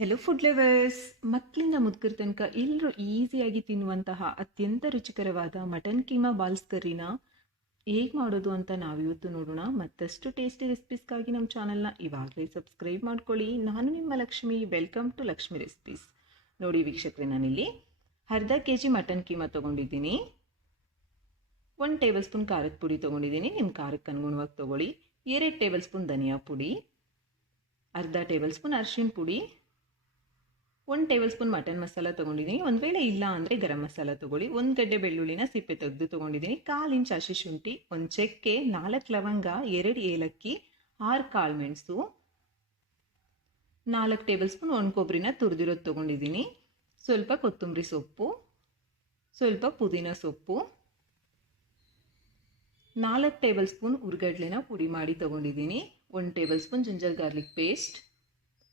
Hello food ಲೆವರ್ಸ್, ಮಕ್ಕಳಿಂದ ಮುದುಕರ ತನಕ ಎಲ್ಲರೂ ಈಸಿಯಾಗಿ ತಿನ್ನುವಂತಹ ಅತ್ಯಂತ ರುಚಿಕರವಾದ ಮಟನ್ ಕೀಮಾ ಬಾಲ್ಸ್ ಕರ್ರಿನ ಹೇಗೆ ಮಾಡೋದು ಅಂತ ನಾವಿವತ್ತು ನೋಡೋಣ. ಮತ್ತಷ್ಟು ಟೇಸ್ಟಿ ರೆಸಿಪೀಸ್ಗಾಗಿ ನಮ್ಮ ಚಾನಲ್ನ ಇವಾಗಲೇ ಸಬ್ಸ್ಕ್ರೈಬ್ ಮಾಡ್ಕೊಳ್ಳಿ. ನಾನು ನಿಮ್ಮ Lakshmi. Welcome to Lakshmi recipes. ನೋಡಿ ವೀಕ್ಷಕರೇ, ನಾನಿಲ್ಲಿ ಅರ್ಧ kg ಮಟನ್ ಕೀಮಾ ತೊಗೊಂಡಿದ್ದೀನಿ. 1 ಟೇಬಲ್ ಸ್ಪೂನ್ ಖಾರದ ಪುಡಿ ತೊಗೊಂಡಿದ್ದೀನಿ. ನಿಮ್ಮ ಖಾರಕ್ಕೆ ಅನುಗುಣವಾಗಿ ತೊಗೊಳ್ಳಿ. 2 ಟೇಬಲ್ ಸ್ಪೂನ್ ಧನಿಯಾ ಪುಡಿ, ಅರ್ಧ ಟೇಬಲ್ ಸ್ಪೂನ್ ಅರಿಶಿನ ಪುಡಿ, 1 ಟೇಬಲ್ ಸ್ಪೂನ್ ಮಟನ್ ಮಸಾಲ ತೊಗೊಂಡಿದ್ದೀನಿ. ಒಂದು ವೇಳೆ ಇಲ್ಲ ಅಂದರೆ ಗರಂ ಮಸಾಲ ತೊಗೊಳ್ಳಿ. 1 ಗಡ್ಡೆ ಬೆಳ್ಳುಳ್ಳಿನ ಸಿಪ್ಪೆ ತೆಗೆದು ತೊಗೊಂಡಿದ್ದೀನಿ. 1/4 ಇಂಚ್ ಹಸಿ ಶುಂಠಿ, 1 ಚಕ್ಕೆ, 4 ಲವಂಗ, 2 ಏಲಕ್ಕಿ, 6 ಕಾಳು ಮೆಣಸು, 4 ಟೇಬಲ್ ಸ್ಪೂನ್ ಒಣ ಕೊಬ್ಬರಿನ ತುರಿದಿರೋದು ತೊಗೊಂಡಿದ್ದೀನಿ. ಸ್ವಲ್ಪ ಕೊತ್ತಂಬರಿ ಸೊಪ್ಪು, ಸ್ವಲ್ಪ ಪುದೀನ ಸೊಪ್ಪು, 4 ಟೇಬಲ್ ಸ್ಪೂನ್ ಹುರ್ಗಡ್ಲೆನ ಪುಡಿ ಮಾಡಿ ತೊಗೊಂಡಿದ್ದೀನಿ. 1 table spoon ginger garlic paste,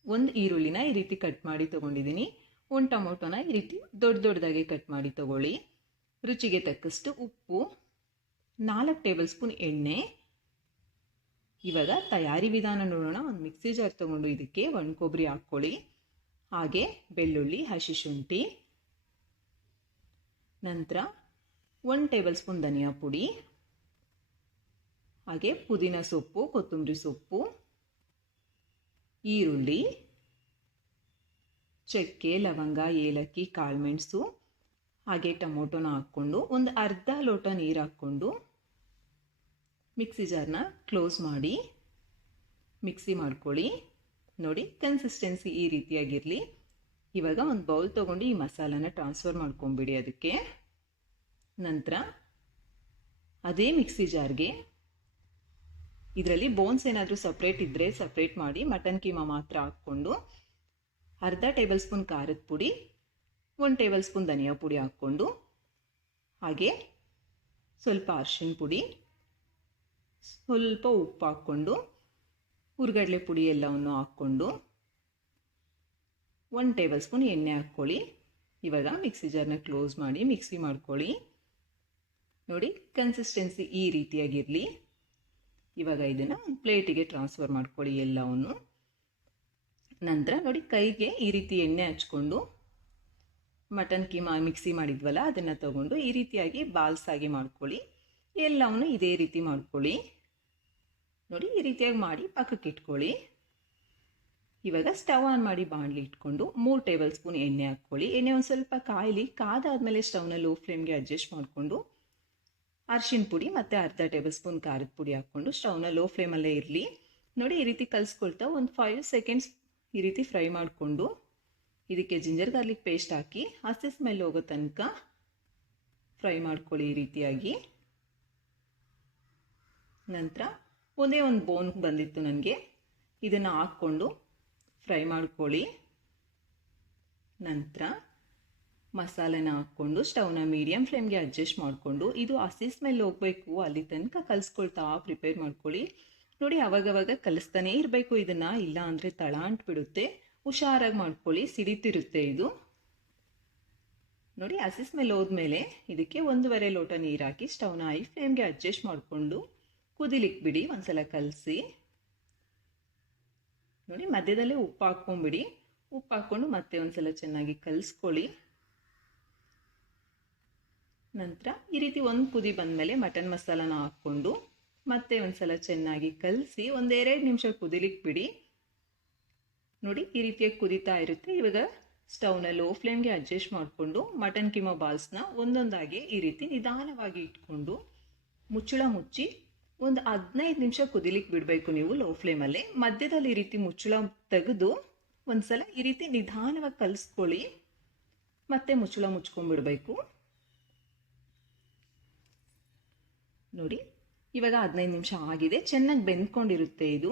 1 ಈರುಳ್ಳಿನ ಈ ರೀತಿ ಕಟ್ ಮಾಡಿ ತೊಗೊಂಡಿದ್ದೀನಿ. 1 ಟೊಮೊಟೊನ ಈ ರೀತಿ ದೊಡ್ಡದಾಗಿ ಕಟ್ ಮಾಡಿ ತೊಗೊಳ್ಳಿ. ರುಚಿಗೆ ತಕ್ಕಷ್ಟು ಉಪ್ಪು, 4 ಟೇಬಲ್ ಸ್ಪೂನ್ ಎಣ್ಣೆ. ಇವಾಗ ತಯಾರಿ ವಿಧಾನ ನೋಡೋಣ. ಒಂದು ಮಿಕ್ಸಿ ಜಾರ್ ತೊಗೊಂಡು ಇದಕ್ಕೆ ಒಣ ಕೊಬ್ಬರಿ ಹಾಕ್ಕೊಳ್ಳಿ, ಹಾಗೆ ಬೆಳ್ಳುಳ್ಳಿ, ಹಸಿ ಶುಂಠಿ, ನಂತರ 1 ಟೇಬಲ್ ಸ್ಪೂನ್ ಧನಿಯಾ ಪುಡಿ, ಹಾಗೆ ಪುದೀನ ಸೊಪ್ಪು, ಕೊತ್ತಂಬರಿ ಸೊಪ್ಪು, ಈರುಳ್ಳಿ, ಚಕ್ಕೆ, ಲವಂಗ, ಏಲಕ್ಕಿ, ಕಾಳುಮೆಣಸು, ಹಾಗೆ ಟೊಮೊಟೊನ ಹಾಕ್ಕೊಂಡು ಒಂದು ಅರ್ಧ ಲೋಟ ನೀರು ಹಾಕ್ಕೊಂಡು ಮಿಕ್ಸಿ ಜಾರ್ನ ಕ್ಲೋಸ್ ಮಾಡಿ ಮಿಕ್ಸಿ ಮಾಡ್ಕೊಳ್ಳಿ. ನೋಡಿ, ಕನ್ಸಿಸ್ಟೆನ್ಸಿ ಈ ರೀತಿಯಾಗಿರಲಿ. ಇವಾಗ ಒಂದು ಬೌಲ್ ತೊಗೊಂಡು ಈ ಮಸಾಲಾನ ಟ್ರಾನ್ಸ್ಫರ್ ಮಾಡ್ಕೊಂಬಿಡಿ ಅದಕ್ಕೆ. ನಂತರ ಅದೇ ಮಿಕ್ಸಿ ಜಾರ್ಗೆ ಇದರಲ್ಲಿ ಬೋನ್ಸ್ ಏನಾದರೂ ಸಪ್ರೇಟ್ ಇದ್ದರೆ ಸಪ್ರೇಟ್ ಮಾಡಿ, ಮಟನ್ ಕೀಮಾ ಮಾತ್ರ ಹಾಕ್ಕೊಂಡು ಅರ್ಧ ಟೇಬಲ್ ಸ್ಪೂನ್ ಖಾರದ ಪುಡಿ, 1 ಟೇಬಲ್ ಸ್ಪೂನ್ ಧನಿಯಾ ಪುಡಿ ಹಾಕ್ಕೊಂಡು, ಹಾಗೆ ಸ್ವಲ್ಪ ಅರಿಶಿನ ಪುಡಿ, ಸ್ವಲ್ಪ ಉಪ್ಪು ಹಾಕ್ಕೊಂಡು, ಹುರ್ಗಡ್ಲೆ ಪುಡಿ ಎಲ್ಲವನ್ನು ಹಾಕ್ಕೊಂಡು 1 ಟೇಬಲ್ ಸ್ಪೂನ್ ಎಣ್ಣೆ ಹಾಕ್ಕೊಳ್ಳಿ. ಇವಾಗ ಮಿಕ್ಸಿ ಜಾರ್ನ ಕ್ಲೋಸ್ ಮಾಡಿ ಮಿಕ್ಸಿ ಮಾಡ್ಕೊಳ್ಳಿ. ನೋಡಿ, ಕನ್ಸಿಸ್ಟೆನ್ಸಿ ಈ ರೀತಿಯಾಗಿರಲಿ. ಇವಾಗ ಇದನ್ನು ಪ್ಲೇಟಿಗೆ ಟ್ರಾನ್ಸ್ಫರ್ ಮಾಡ್ಕೊಳ್ಳಿ ಎಲ್ಲವನ್ನು. ನಂತರ ನೋಡಿ, ಕೈಗೆ ಈ ರೀತಿ ಎಣ್ಣೆ ಹಚ್ಕೊಂಡು ಮಟನ್ ಕೀಮಾ ಮಿಕ್ಸಿ ಮಾಡಿದ್ವಲ್ಲ ಅದನ್ನು ತಗೊಂಡು ಈ ರೀತಿಯಾಗಿ ಬಾಲ್ಸ್ ಆಗಿ ಮಾಡ್ಕೊಳ್ಳಿ. ಎಲ್ಲವನ್ನು ಇದೇ ರೀತಿ ಮಾಡ್ಕೊಳ್ಳಿ. ನೋಡಿ, ಈ ರೀತಿಯಾಗಿ ಮಾಡಿ ಪಕ್ಕಕ್ಕೆ ಇಟ್ಕೊಳ್ಳಿ. ಇವಾಗ ಸ್ಟವ್ ಆನ್ ಮಾಡಿ ಬಾಣಲಿ ಇಟ್ಕೊಂಡು 3 ಟೇಬಲ್ ಸ್ಪೂನ್ ಎಣ್ಣೆ ಹಾಕ್ಕೊಳ್ಳಿ. ಎಣ್ಣೆ ಒಂದು ಸ್ವಲ್ಪ ಕಾಯಲಿ. ಕಾದಾದ್ಮೇಲೆ ಸ್ಟವ್ನ ಲೋ ಫ್ಲೇಮ್ಗೆ ಅಡ್ಜಸ್ಟ್ ಮಾಡಿಕೊಂಡು ಅರಿಶಿನ ಪುಡಿ ಮತ್ತು ಅರ್ಧ ಟೇಬಲ್ ಸ್ಪೂನ್ ಖಾರದ ಪುಡಿ ಹಾಕ್ಕೊಂಡು ಸ್ಟವ್ನ ಲೋ ಫ್ಲೇಮಲ್ಲೇ ಇರಲಿ. ನೋಡಿ, ಈ ರೀತಿ ಕಲಿಸ್ಕೊಳ್ತಾ ಒಂದು 5 ಸೆಕೆಂಡ್ಸ್ ಈ ರೀತಿ ಫ್ರೈ ಮಾಡಿಕೊಂಡು ಇದಕ್ಕೆ ಜಿಂಜರ್ ಗಾರ್ಲಿಕ್ ಪೇಸ್ಟ್ ಹಾಕಿ ಹಸಿ ಸ್ಮೆಲ್ ಹೋಗೋ ತನಕ ಫ್ರೈ ಮಾಡ್ಕೊಳ್ಳಿ ಈ ರೀತಿಯಾಗಿ. ನಂತರ ಒಂದೇ ಒಂದು ಬೋನ್ ಬಂದಿತ್ತು ನನಗೆ, ಇದನ್ನು ಹಾಕ್ಕೊಂಡು ಫ್ರೈ ಮಾಡ್ಕೊಳ್ಳಿ. ನಂತರ ಮಸಾಲೆನ ಹಾಕ್ಕೊಂಡು ಸ್ಟವ್ನ ಮೀಡಿಯಮ್ ಫ್ಲೇಮ್ಗೆ ಅಡ್ಜಸ್ಟ್ ಮಾಡಿಕೊಂಡು ಇದು ಹಸಿ ಸ್ಮೆಲ್ ಹೋಗಬೇಕು ಅಲ್ಲಿ ತನಕ ಕಲಿಸ್ಕೊಳ್ತಾ ಪ್ರಿಪೇರ್ ಮಾಡ್ಕೊಳ್ಳಿ. ನೋಡಿ, ಅವಾಗವಾಗ ಕಲಿಸ್ತಾನೇ ಇರಬೇಕು ಇದನ್ನು, ಇಲ್ಲ ಅಂದರೆ ತಳ ಅಂಟ್ಬಿಡುತ್ತೆ. ಹುಷಾರಾಗಿ ಮಾಡ್ಕೊಳ್ಳಿ, ಸಿಡಿತಿರುತ್ತೆ ಇದು. ನೋಡಿ, ಹಸಿ ಸ್ಮೆಲ್ ಹೋದ್ಮೇಲೆ ಇದಕ್ಕೆ 1.5 ಲೋಟ ನೀರು ಹಾಕಿ ಸ್ಟವ್ನ ಹೈ ಫ್ಲೇಮ್ಗೆ ಅಡ್ಜಸ್ಟ್ ಮಾಡಿಕೊಂಡು ಕುದಿಲಿಕ್ಕೆ ಬಿಡಿ. ಒಂದ್ಸಲ ಕಲಸಿ ನೋಡಿ, ಮಧ್ಯದಲ್ಲೇ ಉಪ್ಪು ಹಾಕ್ಕೊಂಬಿಡಿ. ಉಪ್ಪು ಹಾಕ್ಕೊಂಡು ಮತ್ತೆ ಒಂದ್ಸಲ ಚೆನ್ನಾಗಿ ಕಲಿಸ್ಕೊಳ್ಳಿ. ನಂತರ ಈ ರೀತಿ ಒಂದು ಕುದಿ ಬಂದಮೇಲೆ ಮಟನ್ ಮಸಾಲಾನ ಹಾಕ್ಕೊಂಡು ಮತ್ತೆ ಒಂದ್ಸಲ ಚೆನ್ನಾಗಿ ಕಲಸಿ 1-2 ನಿಮಿಷ ಕುದಿಲಿಕ್ಕೆ ಬಿಡಿ. ನೋಡಿ, ಈ ರೀತಿಯಾಗಿ ಕುದೀತಾ ಇರುತ್ತೆ. ಇವಾಗ ಸ್ಟವ್ನ ಲೋ ಫ್ಲೇಮ್ಗೆ ಅಡ್ಜಸ್ಟ್ ಮಾಡಿಕೊಂಡು ಮಟನ್ ಕೀಮಾ ಬಾಲ್ಸ್ನ ಒಂದೊಂದಾಗಿ ಈ ರೀತಿ ನಿಧಾನವಾಗಿ ಇಟ್ಕೊಂಡು ಮುಚ್ಚಳ ಮುಚ್ಚಿ ಒಂದು 15 ನಿಮಿಷ ಕುದಿಲಿಕ್ಕೆ ಬಿಡಬೇಕು ನೀವು ಲೋ ಫ್ಲೇಮಲ್ಲೇ. ಮಧ್ಯದಲ್ಲಿ ಈ ರೀತಿ ಮುಚ್ಚಳ ತೆಗೆದು ಒಂದ್ಸಲ ಈ ರೀತಿ ನಿಧಾನವಾಗಿ ಕಲಿಸ್ಕೊಳ್ಳಿ, ಮತ್ತೆ ಮುಚ್ಚಳ ಮುಚ್ಕೊಂಡ್ಬಿಡ್ಬೇಕು. ನೋಡಿ, ಇವಾಗ 15 ನಿಮಿಷ ಆಗಿದೆ. ಚೆನ್ನಾಗಿ ಬೆಂದ್ಕೊಂಡಿರುತ್ತೆ ಇದು.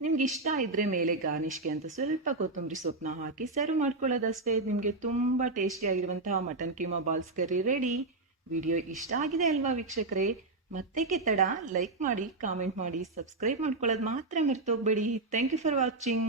ನಿಮ್ಗೆ ಇಷ್ಟ ಇದ್ದರೆ ಮೇಲೆ ಗಾರ್ನಿಷ್ಗೆ ಅಂತ ಸ್ವಲ್ಪ ಕೊತ್ತಂಬರಿ ಸೊಪ್ಪನ್ನ ಹಾಕಿ ಸರ್ವ್ ಮಾಡ್ಕೊಳ್ಳೋದಷ್ಟೇ. ನಿಮಗೆ ತುಂಬ ಟೇಸ್ಟಿಯಾಗಿರುವಂತಹ mutton keema balls curry ready. Video ಇಷ್ಟ ಆಗಿದೆ ಅಲ್ವಾ ವೀಕ್ಷಕರೇ? ಮತ್ತೆ ತಡ, ಲೈಕ್ ಮಾಡಿ, ಕಾಮೆಂಟ್ ಮಾಡಿ, ಸಬ್ಸ್ಕ್ರೈಬ್ ಮಾಡ್ಕೊಳ್ಳೋದು ಮಾತ್ರ ಮರ್ತೋಗ್ಬೇಡಿ. Thank you for watching.